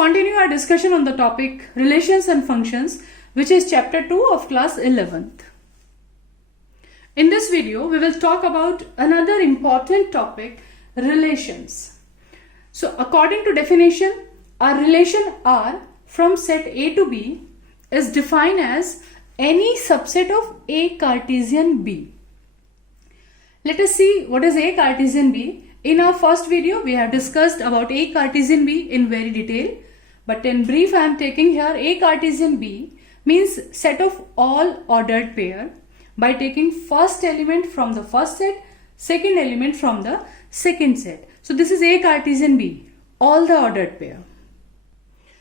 continue our discussion on the topic relations and functions, which is chapter 2 of class 11th. In this video, we will talk about another important topic, relations. So according to definition, a relation R from set A to B is defined as any subset of A Cartesian B. Let us see what is A Cartesian B. In our first video, we have discussed about A Cartesian B in very detail. But in brief, I am taking here A Cartesian B means set of all ordered pair by taking first element from the first set, second element from the second set. So this is A Cartesian B, all the ordered pair.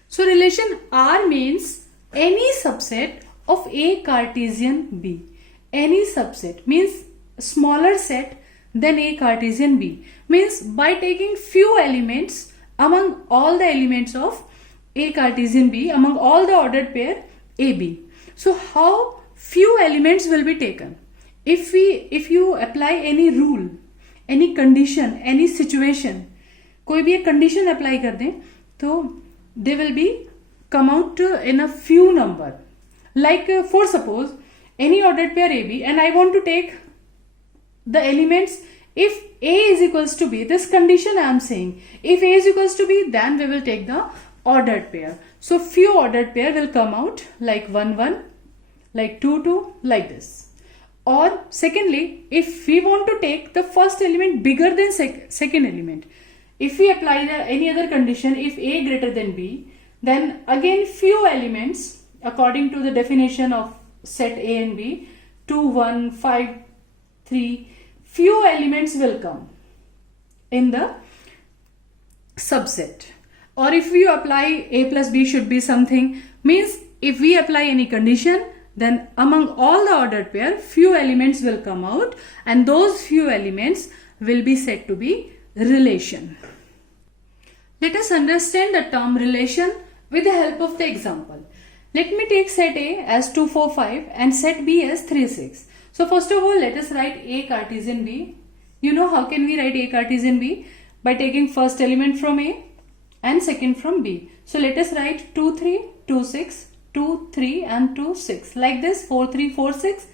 So relation R means any subset of A Cartesian B. Any subset means smaller set than A Cartesian B, means by taking few elements among all the elements of A Cartesian B, among all the ordered pair AB. So how few elements will be taken? If you apply any rule, any condition, any situation, कोई भी एक condition apply कर दें, तो they will be come out in a few number. Like for suppose any ordered pair AB, and I want to take the elements. If A is equals to B, this condition I am saying, if A is equals to B, then we will take the ordered pair. So few ordered pair will come out like 1 1, like 2 2, like this. Or secondly, if we want to take the first element bigger than second element, if we apply any other condition, if A greater than B, then again few elements according to the definition of set A and B, 2 1 5 3, few elements will come in the subset. Or if we apply A plus B should be something, means if we apply any condition, then among all the ordered pair, few elements will come out, and those few elements will be said to be relation. Let us understand the term relation with the help of the example. Let me take set A as 2 4 5 and set B as 3 6. So first of all, let us write A Cartesian B. You know how can we write A Cartesian B? By taking first element from A and second from B. So let us write 2 3, 2 6, 2 3 and 2 6. Like this, 4 3, 4 6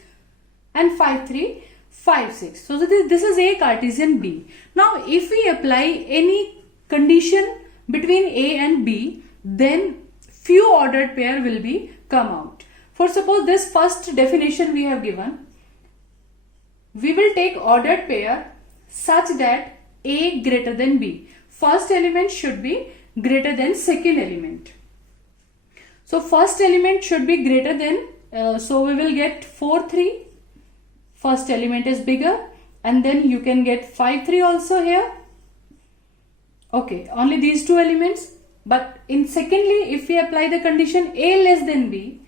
and 5 3, 5 6. So this is A Cartesian B. Now if we apply any condition between A and B, then few ordered pair will be come out. For suppose this first definition we have given, we will take ordered pair such that A greater than B. First element should be greater than second element. So first element should be greater than, so we will get 4 3. First element is bigger, and then you can get 5 3 also here. Okay, only these two elements. But in secondly, if we apply the condition A less than B,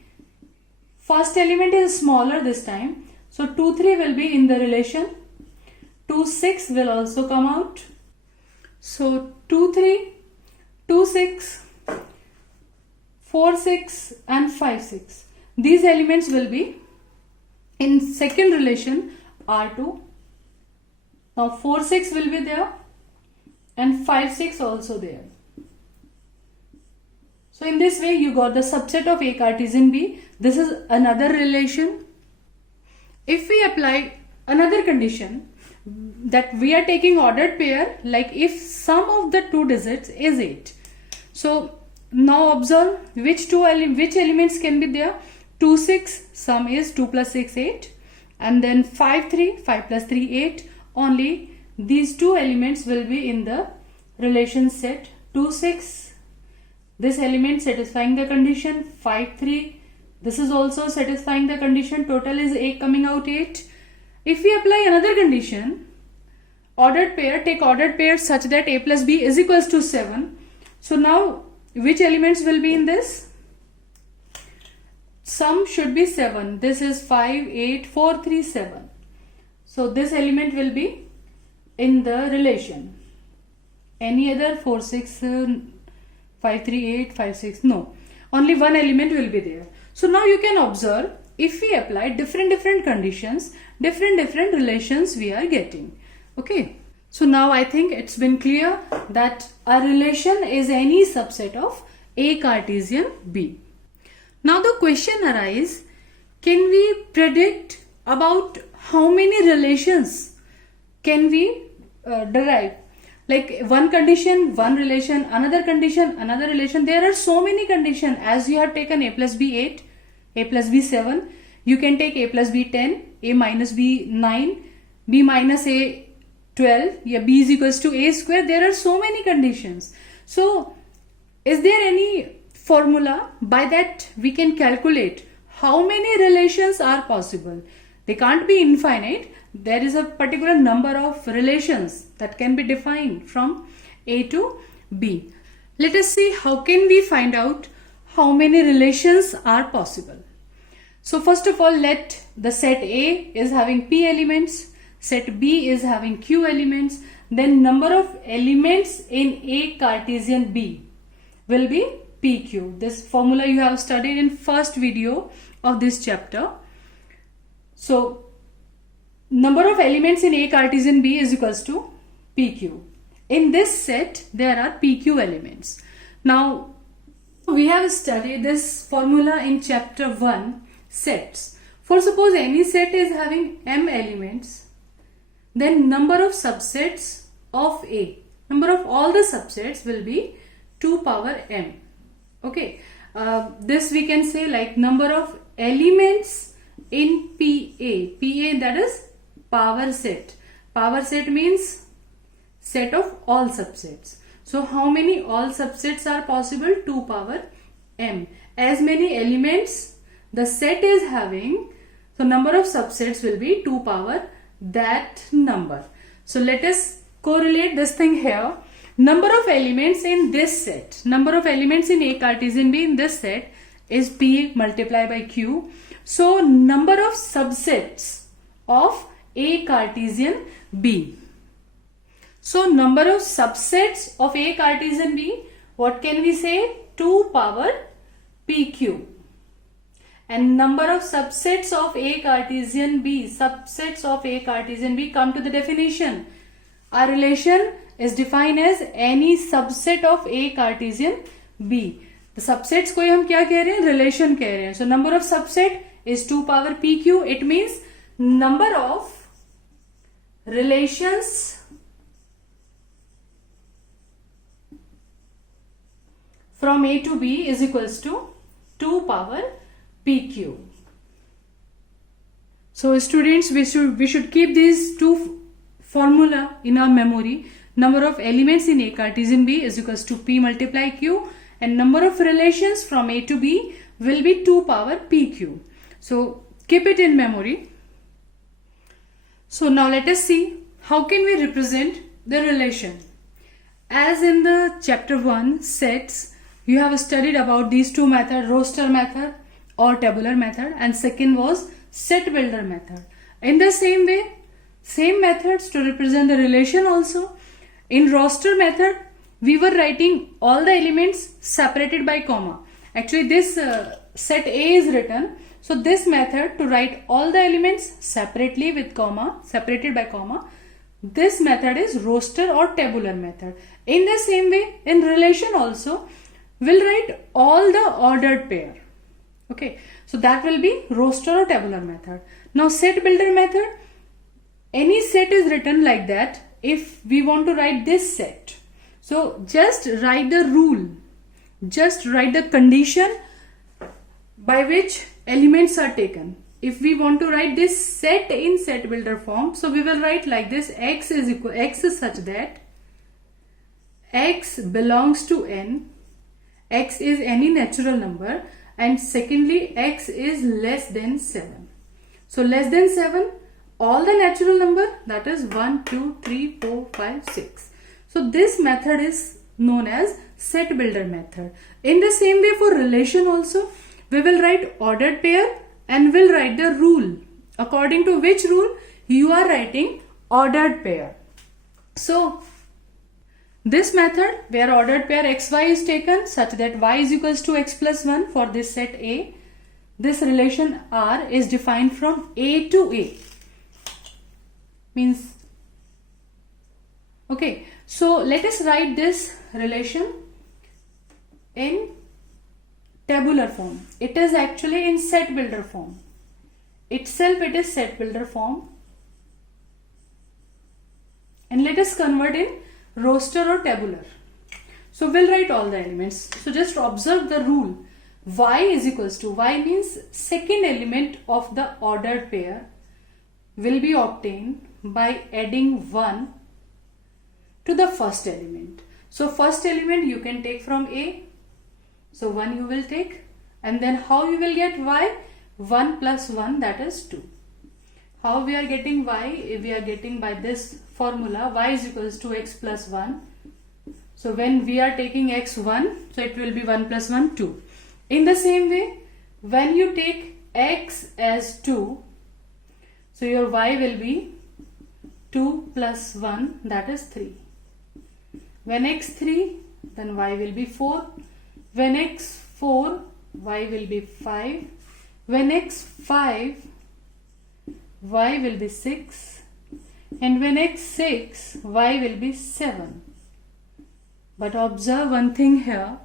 first element is smaller this time. So 2 3 will be in the relation. 2 6 will also come out. So 2 3, 2 6, 4 6 and 5 6. These elements will be in second relation R2. Now 4 6 will be there and 5 6 also there. So in this way you got the subset of A Cartesian B. This is another relation. If we apply another condition that we are taking ordered pair, like if sum of the two digits is 8. So now observe which elements can be there. 2 6, sum is 2 plus 6 8, and then 5 3, 5 plus 3 8. Only these two elements will be in the relation set 2 6. This element satisfying the condition 5 3. This is also satisfying the condition. Total is A coming out 8. If we apply another condition, ordered pair, take ordered pair such that A plus B is equals to 7. So now which elements will be in this? Sum should be 7. This is 5 8 4 3 7. So this element will be in the relation. Any other 4 6 5 3 8 5 6? No. Only one element will be there. So now you can observe, if we apply different conditions, different relations we are getting. Okay. So now I think it's been clear that a relation is any subset of A Cartesian B. Now the question arises, can we predict about how many relations can we derive? Like one condition, one relation, another condition, another relation. There are so many conditions. As you have taken A plus B 8, A plus B 7, you can take A plus B 10, A minus B 9, B minus A 12, yeah, B is equals to A square. There are so many conditions. So is there any formula by that we can calculate how many relations are possible? They can't be infinite. There is a particular number of relations that can be defined from A to B. Let us see how can we find out how many relations are possible. So first of all, let the set A is having P elements, set B is having Q elements, then number of elements in A Cartesian B will be PQ. This formula you have studied in first video of this chapter. So number of elements in A Cartesian B is equals to PQ. In this set, there are PQ elements. Now, we have studied this formula in chapter 1, sets. For suppose any set is having M elements, then number of subsets of A, number of all the subsets will be 2 power M. Okay, this we can say like number of elements in PA, that is power set. Power set means set of all subsets. So how many all subsets are possible? 2 power M. As many elements the set is having, so number of subsets will be 2 power that number. So let us correlate this thing here. Number of elements in this set, number of elements in A Cartesian B in this set is P multiplied by Q. So number of subsets of A Cartesian B. So number of subsets of A Cartesian B, what can we say? 2 power PQ. And number of subsets of A Cartesian B, subsets of A Cartesian B, come to the definition. Our relation is defined as any subset of A Cartesian B. The subsets को हम क्या कह रहे हैं? Relation कह रहे हैं. So number of subset is 2 power PQ. It means number of relations from A to B is equals to 2 power PQ. So students, we should keep these two formula in our memory. Number of elements in A Cartesian B is equals to P multiply Q, and number of relations from A to B will be 2 power PQ. So keep it in memory. So now let us see how can we represent the relation. As in the chapter 1 sets, you have studied about these two methods, roster method or tabular method, and second was set builder method. In the same way, same methods to represent the relation also. In roster method, we were writing all the elements separated by comma. Actually, this set A is written. So this method to write all the elements separately with comma, separated by comma, this method is roster or tabular method. In the same way, in relation also, we'll write all the ordered pair. Okay, so that will be roster or tabular method. Now set builder method, any set is written like that if we want to write this set. So just write the rule, just write the condition by which elements are taken. If we want to write this set in set builder form, so we will write like this: x is such that x belongs to n, x is any natural number, and secondly x is less than 7. So less than 7, all the natural number, that is 1, 2, 3, 4, 5, 6. So this method is known as set builder method. In the same way for relation also, we will write ordered pair and will write the rule, according to which rule you are writing ordered pair. So this method where ordered pair xy is taken such that y is equals to x plus 1 for this set A, this relation R is defined from A to A. Means, okay, so let us write this relation in tabular form. It is actually in set builder form. Itself it is set builder form. And let us convert in roster or tabular. So we'll write all the elements. So just observe the rule. Y is equals to, Y means second element of the ordered pair will be obtained by adding 1 to the first element. So first element you can take from A. So 1 you will take. And then how you will get Y? 1 plus 1, that is 2. How we are getting Y? We are getting by this formula, Y is equals to x plus 1. So when we are taking x1, so it will be 1 plus 1, 2. In the same way, when you take x as 2, so your Y will be 2 plus 1, that is 3. When x3, then Y will be 4. When x4, Y will be 5. When x5, Y will be 6. And when x6, Y will be 7. But observe one thing here.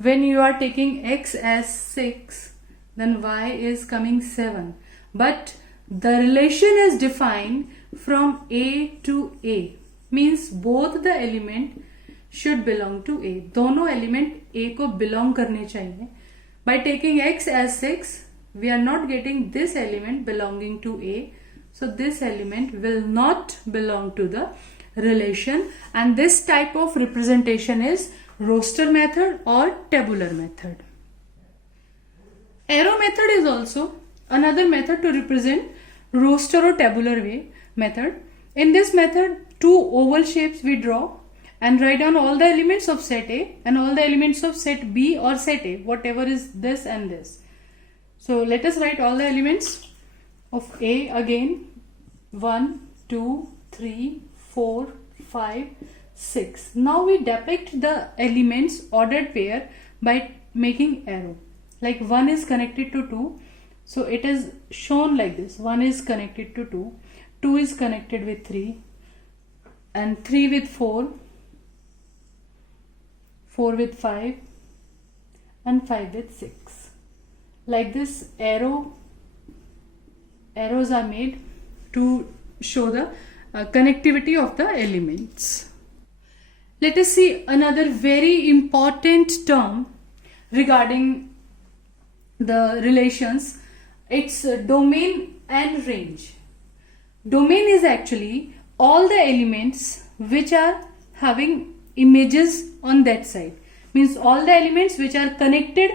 When you are taking x as 6, then Y is coming 7. But the relation is defined from A to A. Means both the element should belong to A. दोनों element A को belong करने चाहिए. By taking x as 6, we are not getting this element belonging to A. So this element will not belong to the relation, and this type of representation is roster method or tabular method. Arrow method is also another method to represent roster or tabular way method. In this method, two oval shapes we draw and write down all the elements of set A and all the elements of set B or set A, whatever is this and this. So let us write all the elements of A again. 1, 2, 3, 4, 5, 6. Now we depict the elements ordered pair by making arrow. Like 1 is connected to 2. So it is shown like this. 1 is connected to 2. 2 is connected with 3. And 3 with 4. 4 with 5. And 5 with 6. Like this arrows are made to show the connectivity of the elements. Let us see another very important term regarding the relations. It's domain and range. Domain is actually all the elements which are having images on that side. Means all the elements which are connected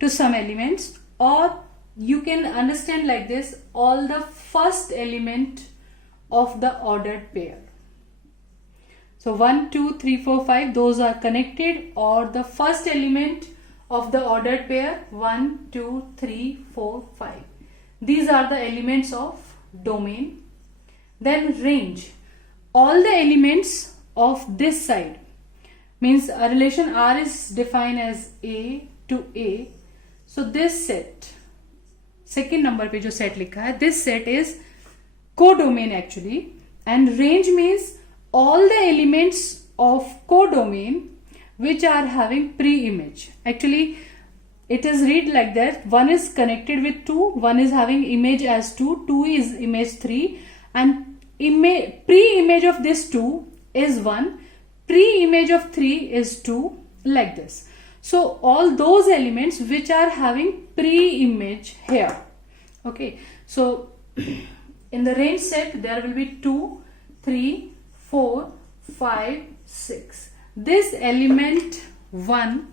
to some elements, or you can understand like this, all the first element of the ordered pair. So 1, 2, 3, 4, 5, those are connected, or the first element of the ordered pair 1, 2, 3, 4, 5. These are the elements of domain. Then range. All the elements of this side. Means a relation R is defined as A to A. So this set, second number पे जो set लिखा है, this set is codomain actually, and range means all the elements of codomain which are having pre-image. Actually it is read like that: 1 is connected with 2, 1 is having image as 2, 2 is image 3, and pre-image of this 2 is 1, pre-image of 3 is 2, like this. So all those elements which are having pre-image here. Okay, so in the range set there will be 2, 3, 4, 5, 6. This element 1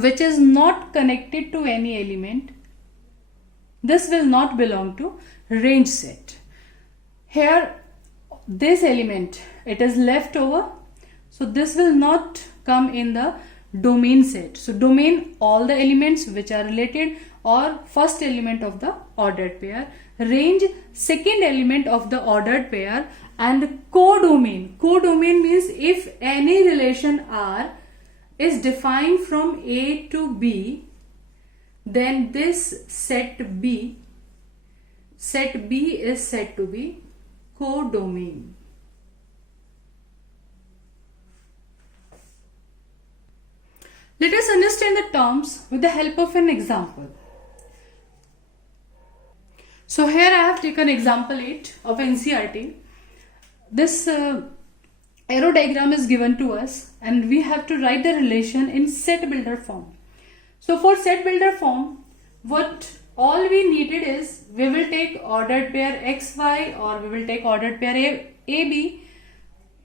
which is not connected to any element, this will not belong to range set. Here this element, it is left over, so this will not come in the domain set. So domain, all the elements which are related, or first element of the ordered pair. Range, second element of the ordered pair. And codomain. Codomain means if any relation R is defined from A to B, then this set B is said to be codomain. Let us understand the terms with the help of an example. So here I have taken example 8 of NCERT. This arrow diagram is given to us and we have to write the relation in set builder form. So for set builder form, what all we needed is we will take ordered pair XY or we will take ordered pair AB.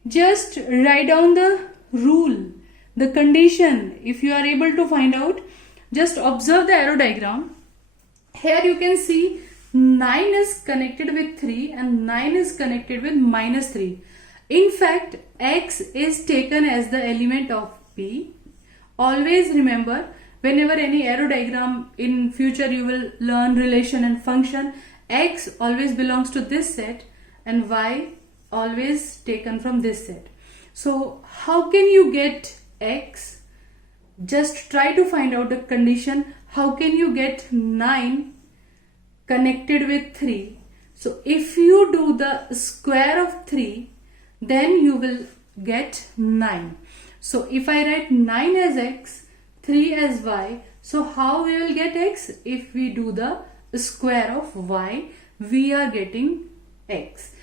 Just write down the rule, the condition. If you are able to find out, just observe the arrow diagram. Here you can see 9 is connected with 3 and 9 is connected with minus 3. In fact, X is taken as the element of P. Always remember, whenever any arrow diagram in future you will learn relation and function, X always belongs to this set and Y always taken from this set. So how can you get X? Just try to find out the condition. How can you get 9 connected with 3? So if you do the square of 3, then you will get 9. So if I write 9 as X, 3 as Y, so how we will get X? If we do the square of Y, we are getting X.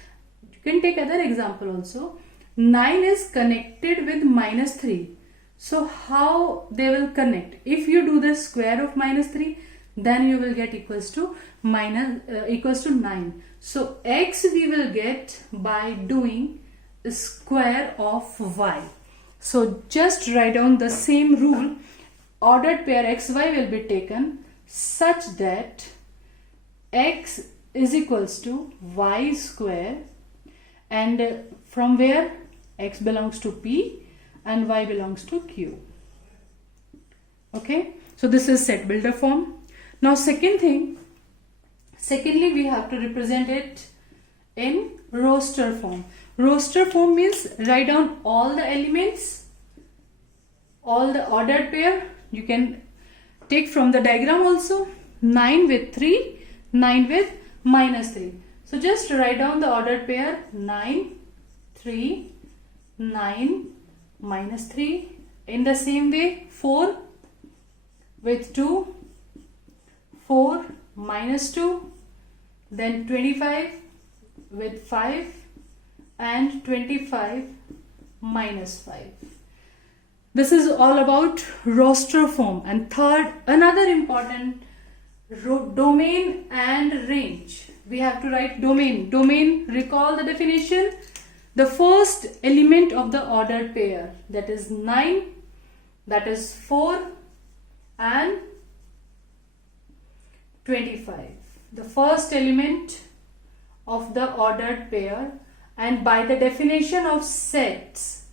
You can take other example also. 9 is connected with minus 3. So how they will connect? If you do the square of minus 3, then you will get equals to 9. So X we will get by doing the square of Y. So just write down the same rule. Ordered pair XY will be taken such that X is equals to Y square, and from where X belongs to P and Y belongs to Q. Okay, so this is set builder form. Now secondly we have to represent it in roster form. Roster form means write down all the elements, all the ordered pair. You can take from the diagram also. 9 with 3, 9 with minus 3. So just write down the ordered pair 9, 3, 9, minus 3. In the same way 4 with 2, 4, minus 2. Then 25 with 5 and 25 minus 5. This is all about roster form. And third, another important, domain and range. We have to write domain. Domain, recall the definition. The first element of the ordered pair, that is 9, that is 4 and 25. The first element of the ordered pair, and by the definition of sets,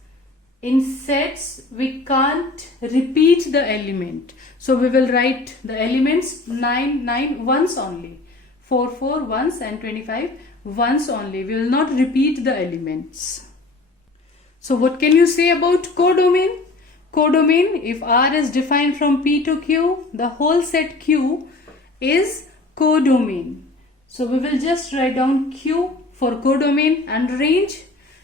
in sets we can't repeat the element. So we will write the elements 9 once only, 4 once and 25 once only. We will not repeat the elements. So what can you say about codomain? Codomain, if R is defined from P to Q, the whole set Q is codomain. So we will just write down Q for codomain. And range.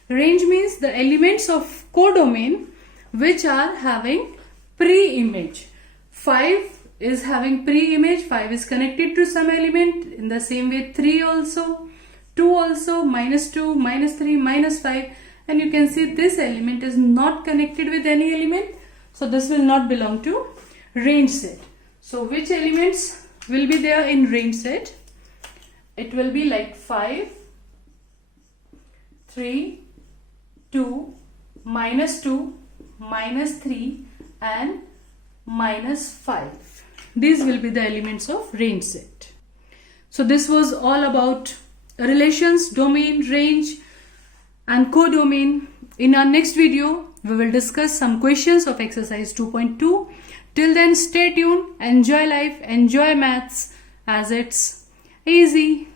Range means the elements of codomain which are having pre-image. 5 is having pre-image. 5 is connected to some element. In the same way 3 also, 2 also, minus 2, minus 3, minus 5. And you can see this element is not connected with any element. So this will not belong to range set. So which elements will be there in range set? It will be like 5, 3, 2, minus 2, minus 3 and minus 5. These will be the elements of range set. So this was all about relations, domain, range and codomain. In our next video, we will discuss some questions of exercise 2.2. Till then, stay tuned, enjoy life, enjoy maths as it's easy.